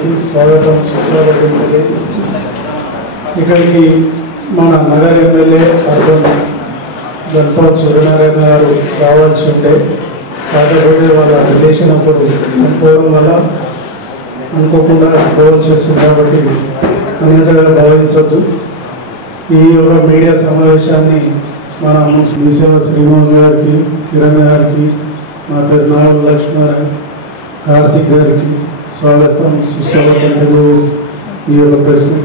గారికి స్వాగతం సుస్వాగతం. ఇక్కడికి మన నగర ఎమ్మెల్యే అర్బన్ ధన్పాల్ సూర్యనారాయణ గారు రావాల్సి ఉంటే కాకపోతే వాళ్ళ రిలేషన్ అప్పుడు చనిపోవడం వల్ల అనుకోకుండా పోవాల్సి వచ్చింది కాబట్టి అన్నింటిగా భావించవద్దు. ఈ యొక్క మీడియా సమావేశాన్ని మన మీసేవ శ్రీనివాస్ గారికి, కిరణ్ గారికి, మా పేరు నావల్ లక్ష్మణ్, కార్తిక్ గారికి స్వాగతం సుస్వాగతం. ఈ యొక్క ప్రశ్న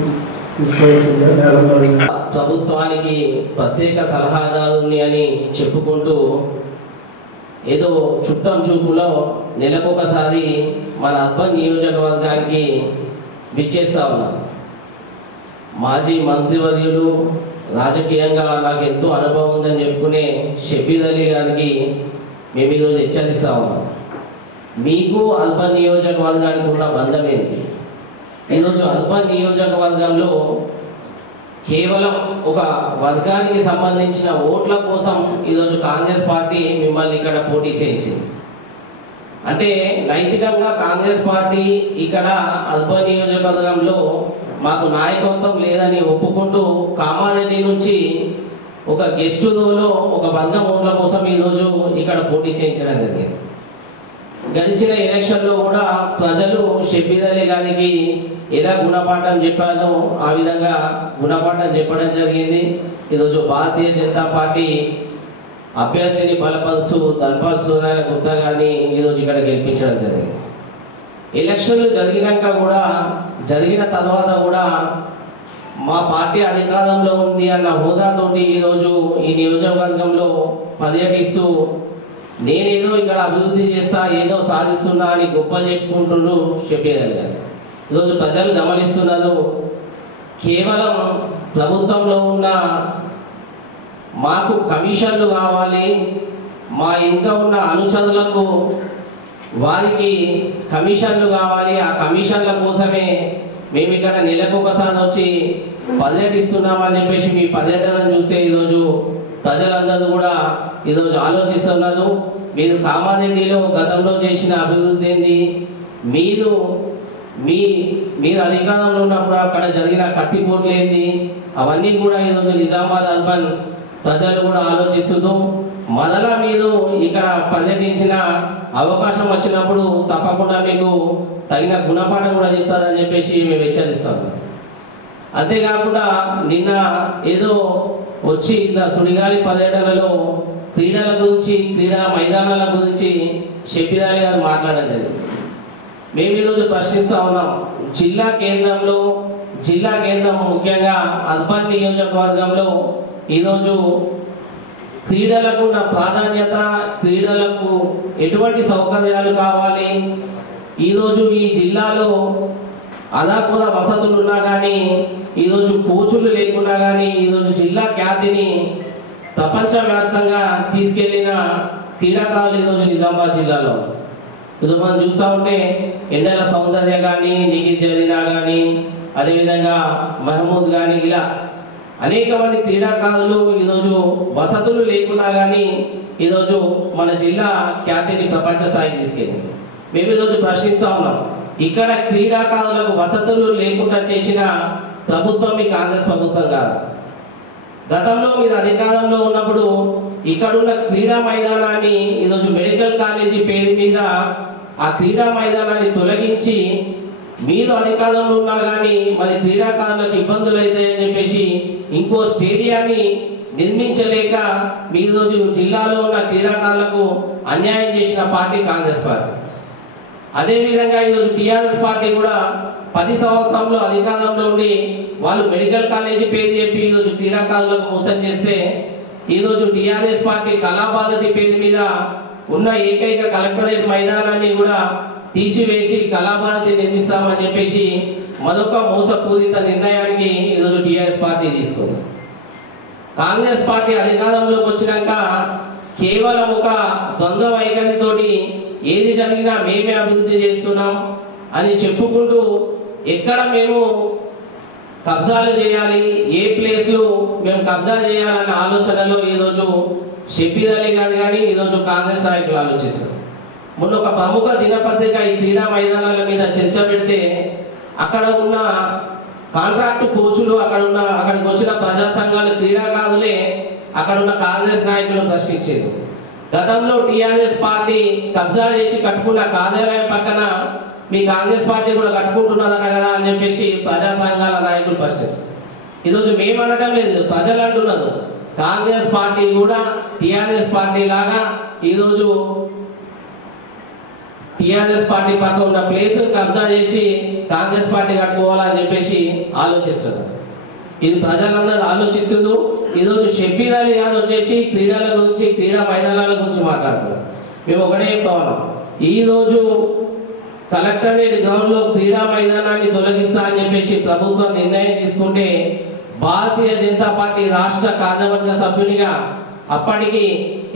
ప్రభుత్వానికి ప్రత్యేక సలహాదారుని అని చెప్పుకుంటూ ఏదో చుట్టం చూపులో నెలకొకసారి మన అర్బన్ నియోజకవర్గానికి విచ్చేస్తా ఉన్నారు. మాజీ మంత్రివర్యులు, రాజకీయంగా నాకు ఎంతో అనుభవం ఉందని చెప్పుకునే షబీర్ అలీ గారికి మేము ఈరోజు హెచ్చరిస్తా ఉన్నాం. మీకు అర్బన్ నియోజకవర్గానికి ఉన్న బంధం ఏంటి? ఈరోజు అర్బన్ నియోజకవర్గంలో కేవలం ఒక వర్గానికి సంబంధించిన ఓట్ల కోసం ఈరోజు కాంగ్రెస్ పార్టీ మిమ్మల్ని ఇక్కడ పోటీ చేయించింది. అంటే నైతికంగా కాంగ్రెస్ పార్టీ ఇక్కడ అర్బన్ నియోజకవర్గంలో మాకు నాయకత్వం లేదని ఒప్పుకుంటూ కామారెడ్డి నుంచి ఒక గెస్ట్ రోలో ఒక వర్గం ఓట్ల కోసం ఈరోజు ఇక్కడ పోటీ చేయించడం జరిగింది. గడిచిన ఎలక్షన్లో కూడా ప్రజలు షబీర్ అలీ గారికి ఎలా గుణపాఠం చెప్పాలో ఆ విధంగా గుణపాఠం చెప్పడం జరిగింది. ఈరోజు భారతీయ జనతా పార్టీ అభ్యర్థిని బలపరుస్తూ ధన్పాల్ సూర్యనారాయణ గుప్తా గారిని ఈరోజు ఇక్కడ గెలిపించడం జరిగింది. ఎలక్షన్లు జరిగినాక కూడా, జరిగిన తర్వాత కూడా మా పార్టీ అధికారంలో ఉంది అన్న హోదాతోటి ఈరోజు ఈ నియోజకవర్గంలో పర్యటిస్తూ నేనేదో ఇక్కడ అభివృద్ధి చేస్తా, ఏదో సాధిస్తున్నా అని గొప్పలు చెప్పుకుంటున్నారు షబీర్ అలీ గారు. ఈరోజు ప్రజలు గమనిస్తున్నారు. కేవలం ప్రభుత్వంలో ఉన్న మాకు కమిషన్లు కావాలి, మా ఇంకా ఉన్న అనుచరులకు వారికి కమిషన్లు కావాలి, ఆ కమిషన్ల కోసమే మేము ఇక్కడ నెలకొకసారి వచ్చి పర్యటిస్తున్నామని చెప్పేసి మీ పర్యటనను చూస్తే ఈరోజు ప్రజలందరూ కూడా ఈరోజు ఆలోచిస్తున్నారు. మీరు కామారెడ్డిలో గతంలో చేసిన అభివృద్ధి ఏంది, మీరు అధికారంలో ఉన్నప్పుడు అక్కడ జరిగిన కత్తిపోట్లు ఏంది, అవన్నీ కూడా ఈరోజు నిజామాబాద్ అర్బన్ ప్రజలు కూడా ఆలోచిస్తూ మరలా మీరు ఇక్కడ పర్యటించిన అవకాశం వచ్చినప్పుడు తప్పకుండా మీకు తగిన గుణపాఠం కూడా చెప్తారని చెప్పేసి మేము హెచ్చరిస్తాము. అంతేకాకుండా నిన్న ఏదో వచ్చి ఇలా సుడిగాలి పర్యటనలో క్రీడల గురించి, క్రీడా మైదానాల గురించి షబీర్ అలీ గారు మాట్లాడడం జరిగింది. మేము ఈరోజు ప్రశ్నిస్తూ ఉన్నాం. జిల్లా కేంద్రం ముఖ్యంగా అర్బన్ నియోజకవర్గంలో ఈరోజు క్రీడలకు ఉన్న ప్రాధాన్యత, క్రీడలకు ఎటువంటి సౌకర్యాలు కావాలి, ఈరోజు ఈ జిల్లాలో అదాకుల వసతులు ఉన్నా కానీ, ఈరోజు కోచులు లేకున్నా కానీ ఈరోజు జిల్లా ఖ్యాతిని ప్రపంచవ్యాప్తంగా తీసుకెళ్లిన క్రీడాకారులు ఈరోజు నిజామాబాద్ జిల్లాలో. ఈరోజు మనం చూస్తూ ఉంటే ఎండల సౌందర్య కానీ, నిఖిల్ జరీనా కానీ, అదేవిధంగా మహమూద్ కానీ, ఇలా అనేక మంది క్రీడాకారులు ఈరోజు వసతులు లేకున్నా కానీ ఈరోజు మన జిల్లా ఖ్యాతిని ప్రపంచ స్థాయికి తీసుకెళ్ళింది. మేము ఈరోజు ప్రశ్నిస్తూ ఉన్నాం. ఇక్కడ క్రీడాకారులకు వసతులు లేకుండా చేసిన ప్రభుత్వం మీ కాంగ్రెస్ ప్రభుత్వం కాదు. గతంలో మీరు అధికారంలో ఉన్నప్పుడు ఇక్కడున్న క్రీడా మైదానాన్ని ఈరోజు మెడికల్ కాలేజీ పేరు మీద ఆ క్రీడా మైదానాన్ని తొలగించి మీరు అధికారంలో ఉన్నా కానీ మరి క్రీడాకారులకు ఇబ్బందులు అవుతాయని చెప్పేసి ఇంకో స్టేడియాన్ని నిర్మించలేక మీ రోజు జిల్లాలో ఉన్న క్రీడాకారులకు అన్యాయం చేసిన పార్టీ కాంగ్రెస్ పార్టీ. అదేవిధంగా ఈరోజు టీఆర్ఎస్ పార్టీ కూడా 10 సంవత్సరంలో అధికారంలో ఉండి వాళ్ళు మెడికల్ కాలేజీ పేరు చెప్పి ఈరోజు క్రీడాకారులకు మోసం చేస్తే ఈరోజు టీఆర్ఎస్ పార్టీ కళాభారతి పేరు మీద ఉన్న ఏకైక కలెక్టరేట్ మైదానాన్ని కూడా తీసివేసి కళాభారతి నిర్మిస్తామని చెప్పేసి మరొక మోసపూరిత నిర్ణయానికి ఈరోజు టీఆర్ఎస్ పార్టీ తీసుకుంది. కాంగ్రెస్ పార్టీ అధికారంలోకి వచ్చినాక కేవలం ఒక ద్వంద్వ వైఖరితోటి ఏది జరిగినా మేమే అభివృద్ధి చేస్తున్నాం అని చెప్పుకుంటూ ఎక్కడ మేము కబ్జాలు చేయాలి, ఏ ప్లేస్లు మేము కబ్జా చేయాలన్న ఆలోచనలో ఈరోజు షబీర్ అలీ గారు కానీ ఈరోజు కాంగ్రెస్ నాయకులు ఆలోచిస్తారు. మొన్న ఒక ప్రముఖ దినపత్రిక ఈ క్రీడా మైదానాల మీద చర్చ పెడితే అక్కడ ఉన్న కాంట్రాక్ట్ కోచులు అక్కడికి వచ్చిన ప్రజా సంఘాలు క్రీడాకారులే అక్కడ ఉన్న కాంగ్రెస్ నాయకులను ప్రశ్నించేది. గతంలో టీఆర్ఎస్ పార్టీ కబ్జా చేసి కట్టుకున్న కార్యాలయం పక్కన మీ కాంగ్రెస్ పార్టీ కూడా కట్టుకుంటున్నదట కదా అని చెప్పేసి ప్రజా సంఘాల నాయకులు ప్రశ్నిస్తారు. ఈరోజు మేము అనడం లేదు, ప్రజలు అంటున్నారు. కాంగ్రెస్ పార్టీ కూడా టీఆర్ఎస్ పార్టీ లాగా ఈరోజు టీఆర్ఎస్ పార్టీ పక్క ఉన్న ప్లేస్ కబ్జా చేసి కాంగ్రెస్ పార్టీ కట్టుకోవాలని చెప్పేసి ఆలోచిస్తున్నారు. ఇది ప్రజలందరూ ఆలోచిస్తున్నారు. ఈరోజు షబ్బీర్ అలీ గారు వచ్చేసి క్రీడల గురించి, క్రీడా మైదానాల గురించి మాట్లాడుతున్నారు. మేము ఒకటే చెప్తా ఉన్నాం, ఈరోజు కలెక్టరేట్ గ్రౌండ్లో క్రీడా మైదానాన్ని తొలగిస్తా అని చెప్పేసి ప్రభుత్వం నిర్ణయం తీసుకుంటే భారతీయ జనతా పార్టీ రాష్ట్ర కార్యవర్గ సభ్యునిగా అప్పటికి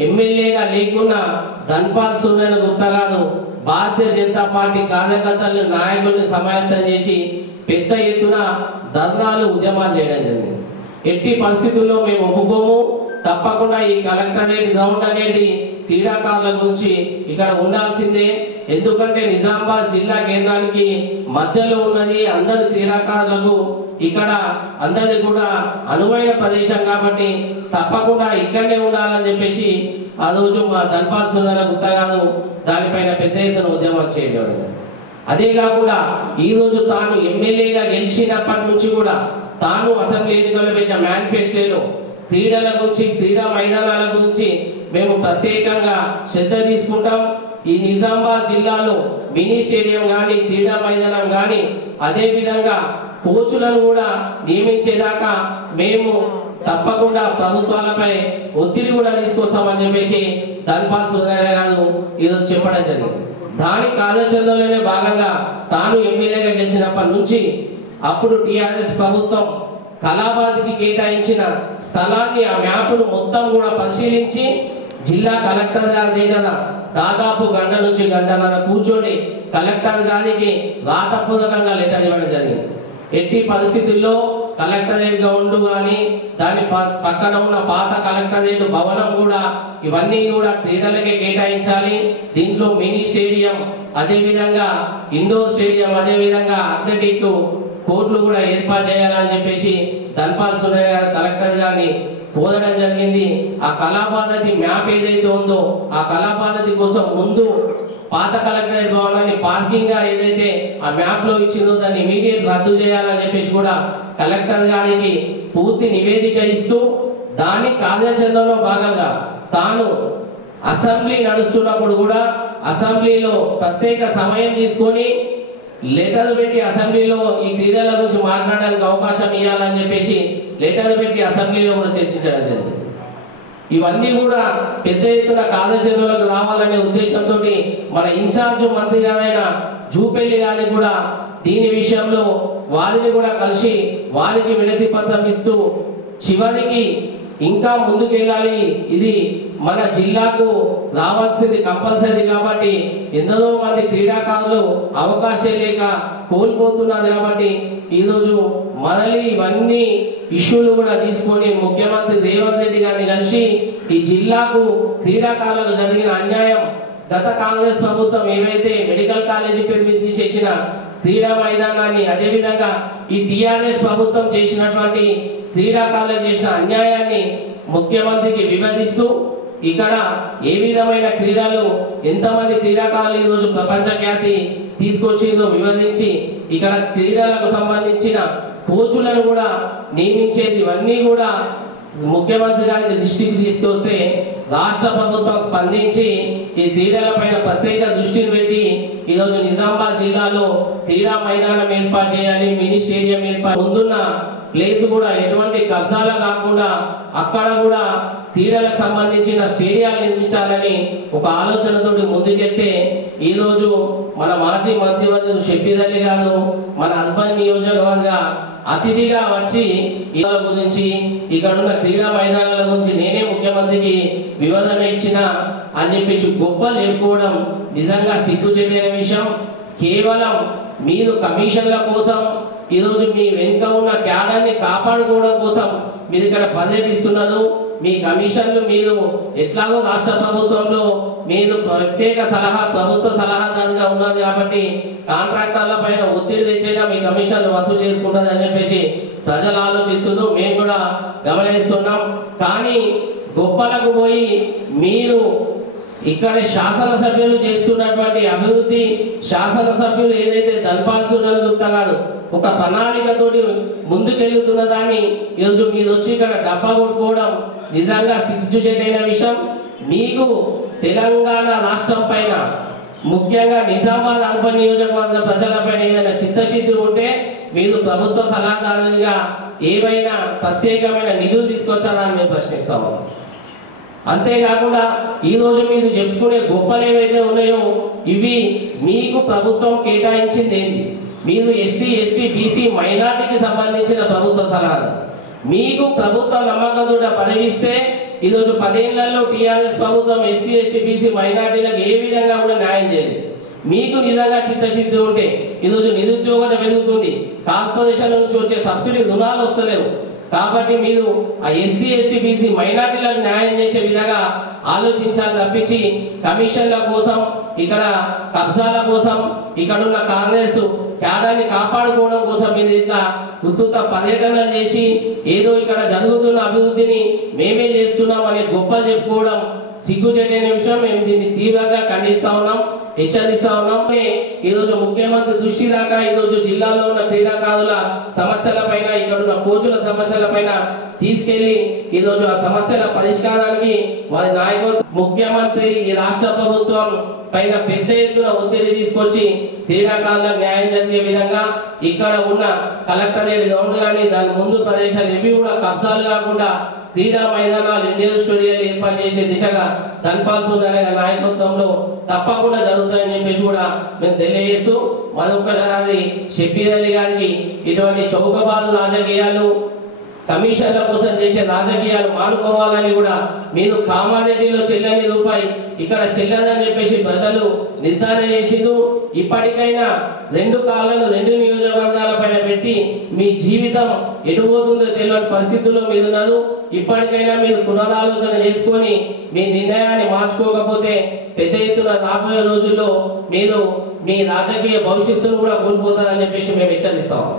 ఎమ్మెల్యేగా లేకున్నా ధన్పాల్ సూర్యన గుప్తా గారు భారతీయ జనతా పార్టీ కార్యకర్తలను, నాయకుల్ని సమాయత్తం చేసి పెద్ద ఎత్తున ధర్నాలు, ఉద్యమాలు చేయడం జరిగింది. ఎట్టి పరిస్థితుల్లో మేము ఒప్పుకోము, తప్పకుండా ఈ కలెక్టరేట్ గ్రౌండ్ అనేది క్రీడాకారుల గురించి ఇక్కడ ఉండాల్సిందే. ఎందుకంటే నిజామాబాద్ జిల్లా కేంద్రానికి మధ్యలో ఉన్నది, అందరి క్రీడాకారులకు ఇక్కడ అందరి కూడా అనువైన ప్రదేశం కాబట్టి తప్పకుండా ఇక్కడనే ఉండాలని చెప్పేసి ఆ రోజు మా ధన్పాల్ సుందర గుప్తా గారు దానిపైన పెద్ద ఎత్తున ఉద్యమాలు చేయడం. అదే కాకుండా ఈ రోజు తాను ఎమ్మెల్యేగా గెలిచినప్పటి నుంచి కూడా తాను అసెంబ్లీ ఎన్నికల్లో పెట్టిన మేనిఫెస్టోలో క్రీడల గురించి, క్రీడా మైదానాల గురించి మేము ప్రత్యేకంగా శ్రద్ధ తీసుకుంటాం. ఈ నిజామాబాద్ జిల్లాలో మినీ స్టేడియం కానీ, క్రీడా మైదానం కానీ, అదే విధంగా కోచులను కూడా నియమించేదాకా మేము తప్పకుండా ప్రభుత్వాలపై ఒత్తిడి కూడా తీసుకొస్తామని చెప్పేసి ధన్పాల్ సుందరయ్య గారు ఈరోజు చెప్పడం జరిగింది. దాని కార్యాచరణలోనే భాగంగా తాను ఎమ్మెల్యేగా గెలిచినప్పటి నుంచి అప్పుడు టీఆర్ఎస్ ప్రభుత్వం కళాబాద్కి కేటాయించిన స్థలాన్ని, ఆ మ్యాప్ను మొత్తం కూడా పరిశీలించి జిల్లా కలెక్టర్ గారి దగ్గర దాదాపు గంట నుంచి గంటన్నర కూర్చొని కలెక్టర్ గారికి రాతపూర్వకంగా లెటర్ ఇవ్వడం జరిగింది. ఎట్టి పరిస్థితుల్లో కలెక్టరేట్ గ్రౌండ్ కానీ, దాని పక్కన ఉన్న పాత కలెక్టరేట్ భవనం కూడా, ఇవన్నీ కూడా క్రీడలకే కేటాయించాలి. దీంట్లో మినీ స్టేడియం, అదేవిధంగా ఇండోర్ స్టేడియం, అదేవిధంగా అథ్లెటిక్ కోర్టులు కూడా ఏర్పాటు చేయాలని చెప్పేసి ధన్పాల్ సుందరయ్య గారు కలెక్టర్ గారిని కోరడం జరిగింది. ఆ కళాపాదతి మ్యాప్ ఏదైతే ఉందో ఆ కళాపాదతి కోసం ముందు పాత కలెక్టరేట్ భవనాన్ని పార్కింగ్ గా ఏదైతే ఆ మ్యాప్ లో ఇచ్చిందో దాన్ని ఇమీడియట్ రద్దు చేయాలని చెప్పేసి కూడా కలెక్టర్ గారికి పూర్తి నివేదిక ఇస్తూ దాని కార్యాచరణలో భాగంగా తాను అసెంబ్లీ నడుస్తున్నప్పుడు కూడా అసెంబ్లీలో ప్రత్యేక సమయం తీసుకొని లెటర్ పెట్టి అసెంబ్లీలో ఈ క్రీడల గురించి మాట్లాడడానికి అవకాశం ఇవ్వాలని చెప్పేసి లెటర్ పెట్టి అసెంబ్లీలో కూడా చర్చించడం జరిగింది. ఇవన్నీ కూడా పెద్ద ఎత్తున కార్యాచరణలోకి రావాలనే ఉద్దేశంతో మన ఇన్ఛార్జ్ మంత్రి గారైన జూపల్లి గారిని కూడా దీని విషయంలో వారిని కూడా కలిసి వారికి వినతి పత్రం ఇస్తూ చివరికి ఇంకా ముందుకు వెళ్ళాలి, ఇది మన జిల్లాకు రావాల్సింది కంపల్సరీ కాబట్టి ఎందరో మంది క్రీడాకారులు అవకాశం లేక కోల్పోతున్నారు కాబట్టి ఈరోజు మరలి ఇవన్నీ ఇష్యూలు కూడా తీసుకొని ముఖ్యమంత్రి రేవంత్ రెడ్డి గారిని కలిసి ఈ జిల్లాకు క్రీడాకారులకు జరిగిన అన్యాయం, గత కాంగ్రెస్ ప్రభుత్వం ఏవైతే మెడికల్ కాలేజీ పేరు మీద తీసేసిన క్రీడా మైదానాన్ని, అదేవిధంగా ఈ టీఆర్ఎస్ ప్రభుత్వం చేసినటువంటి క్రీడాకారులకు చేసిన అన్యాయాన్ని ముఖ్యమంత్రికి వివరిస్తూ ఇక్కడ ఏ విధమైన క్రీడలు, ఎంతమంది క్రీడాకారులు ఈరోజు ప్రపంచ ఖ్యాతి తీసుకొచ్చిందో వివరించి ఇక్కడ క్రీడలకు సంబంధించిన కోచులను కూడా నియమించేది ఇవన్నీ కూడా ముఖ్యమంత్రి గారి దృష్టికి తీసుకొస్తే రాష్ట్ర ప్రభుత్వం స్పందించి ఈ క్రీడలపైన ప్రత్యేక దృష్టిని పెట్టి ఈరోజు నిజామాబాద్ జిల్లాలో క్రీడా మైదానం ఏర్పాటు చేయాలి, మినీ స్టేడియం ఏర్పాటు, ముందున్న ప్లేస్ కూడా ఎటువంటి కబ్జాలు కాకుండా అక్కడ కూడా క్రీడలకు సంబంధించిన స్టేడియాలు నిర్మించాలని ఒక ఆలోచనతో ముందుకెళ్తే ఈరోజు మన మాజీ మంత్రివర్యులు షబ్బీర్ అలీ గారు మన అర్బన్ నియోజకవర్గ అతిథిగా వచ్చి ఇళ్ళ గురించి, ఇక్కడ ఉన్న క్రీడా మైదానాల గురించి నేనే ముఖ్యమంత్రికి వివరణ ఇచ్చిన అని చెప్పేసి గొప్పలు చెప్పుకోవడం నిజంగా సిగ్గుచేటైన విషయం. కేవలం మీరు కమిషన్ల కోసం ఈరోజు మీ వెనుక ఉన్న క్యాడర్ని కాపాడుకోవడం కోసం మీరు ఇక్కడ పర్యటిస్తున్నారు. మీ కమిషన్లు మీరు ఎట్లాగో రాష్ట్ర ప్రభుత్వంలో మీరు ప్రత్యేక ప్రభుత్వ సలహాదారుగా ఉన్నది కాబట్టి కాంట్రాక్టర్ల పైన ఒత్తిడి తెచ్చేగా మీ కమిషన్లు వసూలు చేసుకుంటుంది అని చెప్పేసి ప్రజలు ఆలోచిస్తున్నారు, మేము కూడా గమనిస్తున్నాం. కానీ గొప్పలకు పోయి మీరు ఇక్కడ శాసనసభ్యులు చేస్తున్నటువంటి అభివృద్ధి, శాసనసభ్యులు ఏదైతే దల్పాల్సిన కాదు ఒక ప్రణాళికతోటి ముందుకెళ్తున్న దాన్ని ఈరోజు మీరు వచ్చి ఇక్కడ డబ్బా కొట్టుకోవడం నిజంగా సిగ్గుచేటైన విషయం. మీకు తెలంగాణ రాష్ట్రం పైన ముఖ్యంగా నిజామాబాద్ అర్బన్ నియోజకవర్గ ప్రజలపైన ఏదైనా చిత్తశుద్ధి ఉంటే మీరు ప్రభుత్వ సలహాదారులుగా ఏవైనా ప్రత్యేకమైన నిధులు తీసుకొచ్చారని మేము ప్రశ్నిస్తాము. అంతేకాకుండా ఈరోజు మీరు చెప్పుకునే గొప్పలు ఏవైతే ఉన్నాయో ఇవి మీకు ప్రభుత్వం కేటాయించింది ఏంటి? మీరు ఎస్సీ ఎస్టీ బీసీ మైనార్టీకి సంబంధించిన ప్రభుత్వ సలహాదారు. మీకు ప్రభుత్వ నమ్మకంతో పదవిస్తే ఈరోజు 10 ఏళ్లలో టీఆర్ఎస్ ప్రభుత్వం ఎస్సీ ఎస్టీ బీసీ మైనార్టీలకు ఏ విధంగా కూడా న్యాయం చేయలేదు. మీకు నిజంగా చిత్తశుద్ధి ఉంటే ఈరోజు నిరుద్యోగత పెరుగుతుంది, కార్పొరేషన్ నుంచి వచ్చే సబ్సిడీ రుణాలు వస్తలేవు. కాబట్టి మీరు ఆ ఎస్సీ ఎస్టీ బీసీ మైనార్టీలకు న్యాయం చేసే విధంగా ఆలోచించాలి తప్పించి కమిషన్ల కోసం, ఇక్కడ కబ్జాల కోసం, ఇక్కడ ఉన్న కాంగ్రెస్ క్యాడర్ని కాపాడుకోవడం కోసం మీరు ఇట్లా ఉత్తుత పర్యటనలు చేసి ఏదో ఇక్కడ జరుగుతున్న అభివృద్ధిని మేమే చేస్తున్నాం అనే గొప్ప చెప్పుకోవడం సిగ్గుచేటైన విషయం. మేము దీన్ని తీవ్రంగా ఖండిస్తా ఉన్నాం, హెచ్చరిస్తా ఉన్నాం. ఈరోజు ముఖ్యమంత్రి దృష్టి దాకా ఈరోజు జిల్లాలో ఉన్న క్రీడాకారుల సమస్యల పైన, ఇక్కడ ఉన్న కోచుల సమస్యల పైన తీసుకెళ్లి ఈరోజు ఆ సమస్యల పరిష్కారానికి వారి నాయకత్వం ముఖ్యమంత్రి ఈ రాష్ట్ర ప్రభుత్వం పైన పెద్ద ఎత్తున ఒత్తిడి తీసుకొచ్చి క్రీడాకారులకు న్యాయం జరిగే విధంగా ఇక్కడ ఉన్న కలెక్టరేట్ గ్రౌండ్ కానీ దాని ముందు ప్రదేశాలు ఇవి కూడా కబ్జాలు కాకుండా క్రీడా మైదానాలు ఇండియన్ స్టేడియాలు ఏర్పాటు చేసే దిశగా ధన్పాల్సిన నాయకత్వంలో తప్పకుండా జరుగుతాయని చెప్పేసి కూడా మేము తెలియజేస్తూ మరొకసారి షబ్బీర్ అలీ గారికి ఇటువంటి చౌకబాదు రాజకీయాలు, కమిషన్ల కోసం చేసే రాజకీయాలు మానుకోవాలని కూడా మీరు కామారెడ్డిలో చెల్లని రూపాయి ఇక్కడ చెల్లదని చెప్పేసి ప్రజలు నిర్ధారణ చేసిండు. ఇప్పటికైనా 2 కాళ్ళను 2 నియోజకవర్గాల పైన పెట్టి మీ జీవితం ఎటుపోతుందో తెలియని పరిస్థితుల్లో మీరున్నారు. ఇప్పటికైనా మీరు పునరాలోచన చేసుకొని మీ నిర్ణయాన్ని మార్చుకోకపోతే పెద్ద ఎత్తున రాబోయే రోజుల్లో మీరు మీ రాజకీయ భవిష్యత్తును కూడా కోల్పోతారని చెప్పేసి మేము హెచ్చరిస్తాం.